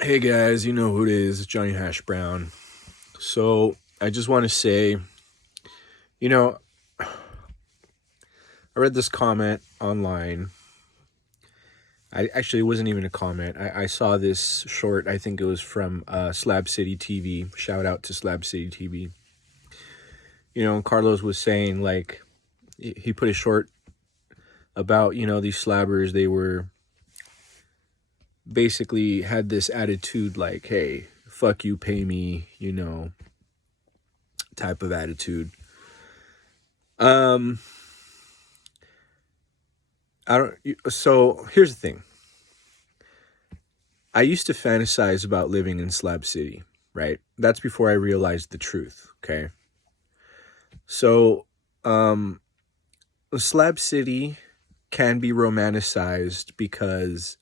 Hey guys, you know who it is, Johnny Hash Brown. So I just want to say, you know, I read this comment online. I actually it wasn't even a comment. I saw this short. I think it was from Slab City TV. Shout out to Slab City TV. Carlos was saying like he put a short about these slabbers. They were basically had this attitude like, hey, fuck you, pay me, type of attitude. Um, I don't. So here's the thing. I used to fantasize about living in Slab City, right? That's before I realized the truth. Okay, so um, Slab City can be romanticized because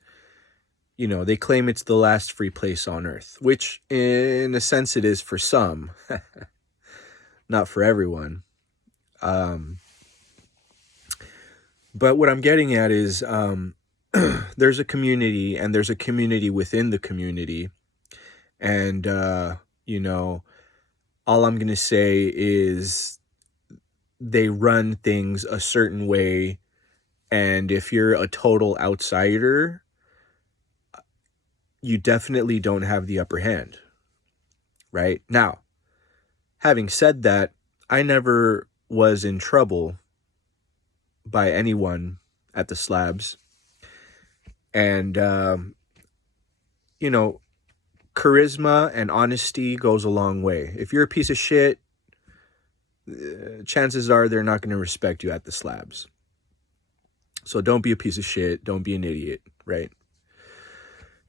they claim it's the last free place on Earth, which in a sense it is for some, not for everyone. Um, but what I'm getting at is there's a community and there's a community within the community. And, all I'm going to say is they run things a certain way. And if you're a total outsider, you definitely don't have the upper hand. Right? Now, having said that, I never was in trouble by anyone at the slabs. And, charisma and honesty goes a long way. If you're a piece of shit, chances are they're not going to respect you at the slabs. So don't be a piece of shit. Don't be an idiot, right?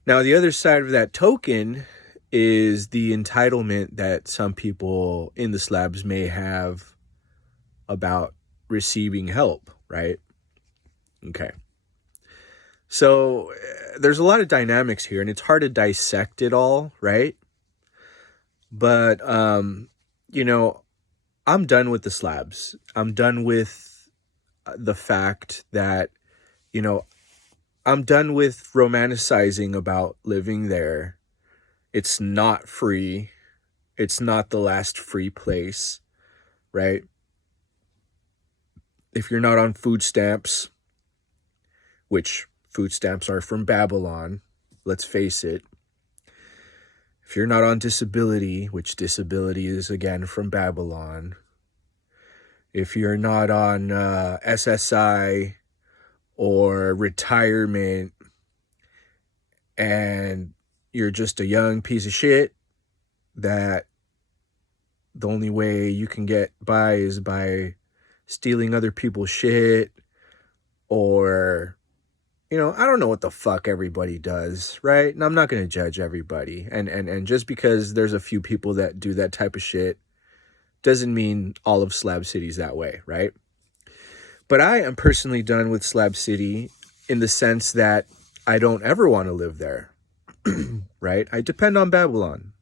Now, the other side of that token is the entitlement that some people in the slabs may have about receiving help, right? Okay. So there's a lot of dynamics here, and it's hard to dissect it all, right? But, I'm done with the slabs. I'm done with the fact that, you know, I'm done with romanticizing about living there. It's not free. It's not the last free place, right? If you're not on food stamps, which food stamps are from Babylon, let's face it. If you're not on disability, which disability is again from Babylon. If you're not on SSI or retirement and you're just a young piece of shit that the only way you can get by is by stealing other people's shit or I don't know what the fuck everybody does, right? And I'm not going to judge everybody. And just because there's a few people that do that type of shit doesn't mean all of Slab City's that way, right? But I am personally done with Slab City in the sense that I don't ever want to live there, right? I depend on Babylon.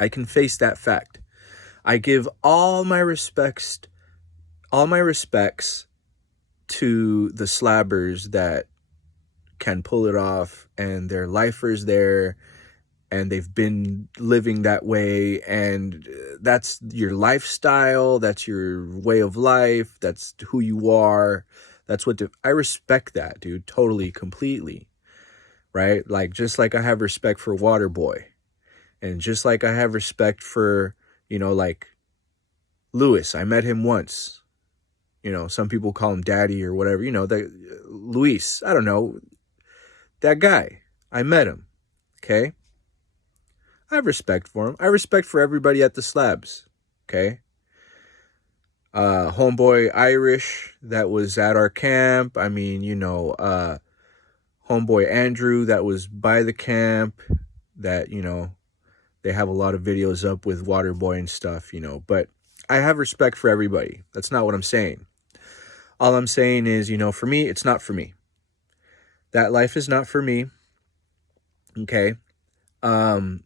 I can face that fact. I give all my respects to the slabbers that can pull it off and they're lifers there and they've been living that way and that's your lifestyle, that's your way of life, that's who you are. That's what I respect that, dude, totally, completely, right? Like just like I have respect for Waterboy and just like I have respect for, like Lewis. I met him once. Some people call him daddy or whatever, Luis, I don't know, that guy. I met him. Okay. I have respect for him. I respect for everybody at the slabs. Okay. Homeboy Irish that was at our camp. I mean, homeboy Andrew that was by the camp that, they have a lot of videos up with Waterboy and stuff, but I have respect for everybody. That's not what I'm saying. All I'm saying is, for me, it's not for me. That life is not for me. Okay. And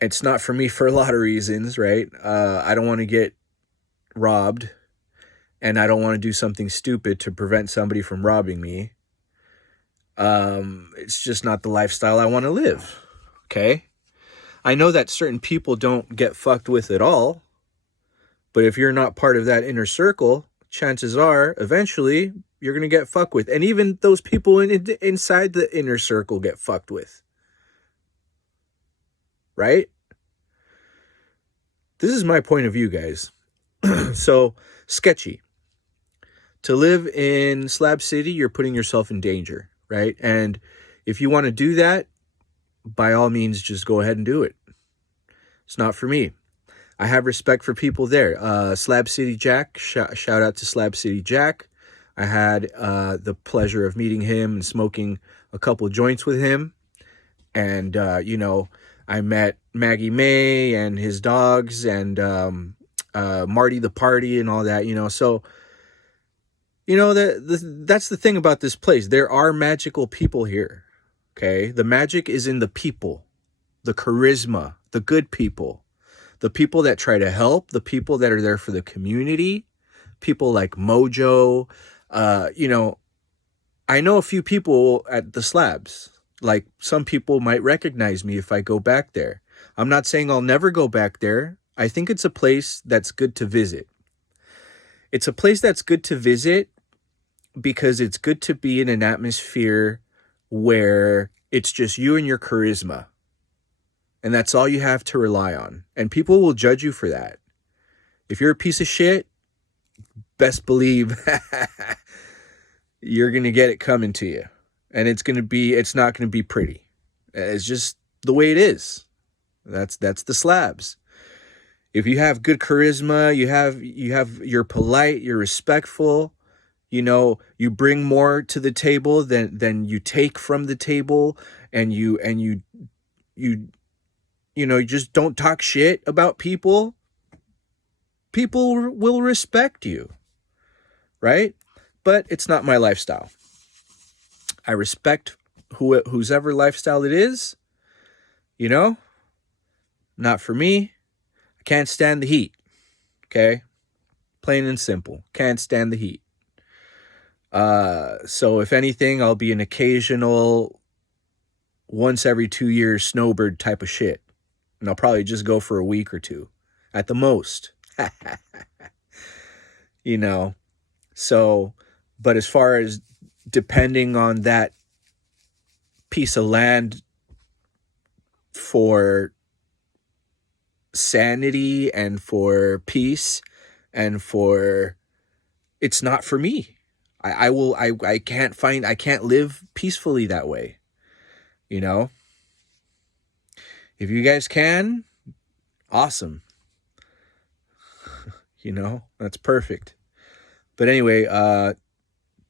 it's not for me for a lot of reasons, right? I don't want to get robbed and I don't want to do something stupid to prevent somebody from robbing me. It's just not the lifestyle I want to live. Okay. I know that certain people don't get fucked with at all, but if you're not part of that inner circle, chances are eventually you're going to get fucked with. And even those people inside the inner circle get fucked with. Right? This is my point of view, guys. So, sketchy. To live in Slab City, you're putting yourself in danger, right? And if you want to do that, by all means, just go ahead and do it. It's not for me. I have respect for people there. Slab City Jack, shout out to Slab City Jack. I had the pleasure of meeting him and smoking a couple joints with him. And, I met Maggie May and his dogs and Marty the Party and all that, So, that's the thing about this place. There are magical people here, okay? The magic is in the people, the charisma, the good people, the people that try to help, the people that are there for the community, people like Mojo. I know a few people at the Slabs. Like, some people might recognize me if I go back there. I'm not saying I'll never go back there. I think it's a place that's good to visit. It's a place that's good to visit because it's good to be in an atmosphere where it's just you and your charisma. And that's all you have to rely on. And people will judge you for that. If you're a piece of shit, best believe you're going to get it coming to you. And it's not going to be pretty. It's just the way it is. That's the Slabs. If you have good charisma, you're polite, you're respectful, you bring more to the table than you take from the table, and you just don't talk shit about people. People will respect you, right? But it's not my lifestyle. I respect whosever lifestyle it is, not for me. I can't stand the heat, okay? Plain and simple. Can't stand the heat. So if anything, I'll be an occasional once every 2 years snowbird type of shit. And I'll probably just go for a week or two at the most. So, but as far as depending on that piece of land for sanity and for peace and for, it's not for me. I can't live peacefully that way. If you guys can, awesome. That's perfect. But anyway,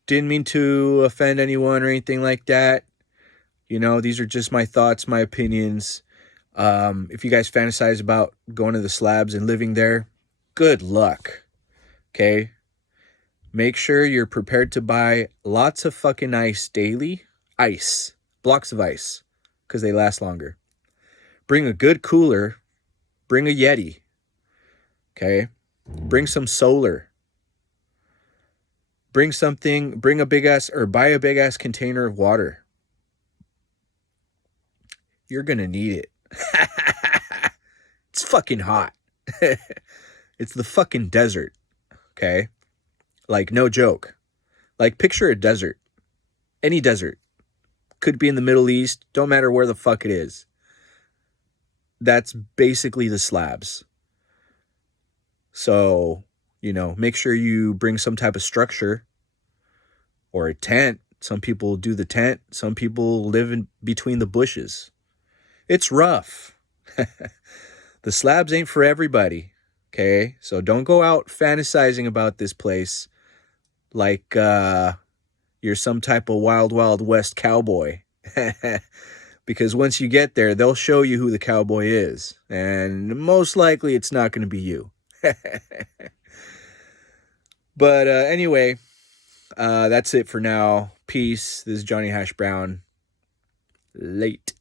didn't mean to offend anyone or anything like that. These are just my thoughts, my opinions. If you guys fantasize about going to the Slabs and living there, good luck. Okay? Make sure you're prepared to buy lots of fucking ice daily. Ice. Blocks of ice. Because they last longer. Bring a good cooler. Bring a Yeti. Okay? Bring some solar. Buy a big ass container of water. You're gonna need it. It's fucking hot. It's the fucking desert. Okay? Like, no joke. Like, picture a desert. Any desert. Could be in the Middle East. Don't matter where the fuck it is. That's basically the Slabs. So, make sure you bring some type of structure or a tent. Some people do the tent. Some people live in between the bushes. It's rough. The Slabs ain't for everybody. Okay? So don't go out fantasizing about this place like you're some type of wild, wild west cowboy. Because once you get there, they'll show you who the cowboy is. And most likely it's not going to be you. But anyway, that's it for now. Peace. This is Johnny Hash Brown. Late.